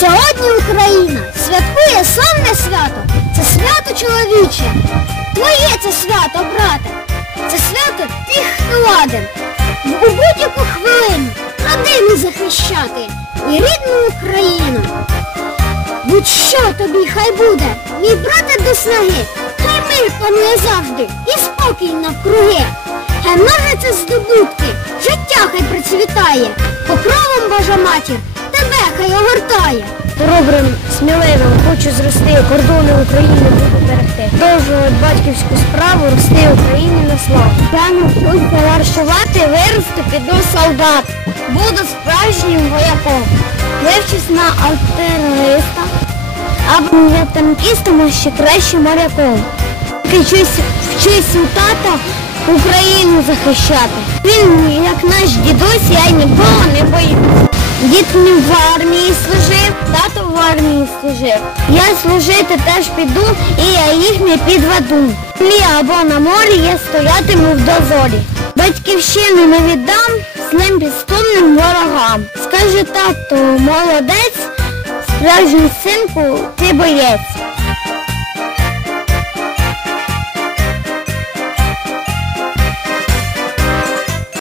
Сьогодні Україна святкує славне свято. Це свято чоловіче. Твоє це свято, брате. Це свято тих, хто ладен. У будь-яку хвилину родину захищати і рідну Україну. Будь-що тобі хай буде, мій брате до снаги. Хай мир панує завжди і спокій навкруги. Хай множаться здобутки, життя хай процвітає. Покровом Божа матір тебе хай огортає. Хоробрим, сміливим хочу зрости, кордони України буду берегти. Продовжувати батьківську справу, рости Україні на славу. Прямо тут товаришувати, вирости, піду солдат. Буду справжнім вояком. Вивчусь на артилериста, або не танкістом, а ще краще моряком. Вчусь у тата Україну захищати. Він, як наш дідусь, я нікого не боюсь. Дід мій в армії служив, тато в армії служив. Я служити теж піду, і я їх не підведу. Або на морі я стоятиму в дозорі. Батьківщину не віддам злим підступним ворогам. Скаже тато, молодець, справжній синку, ти боєць.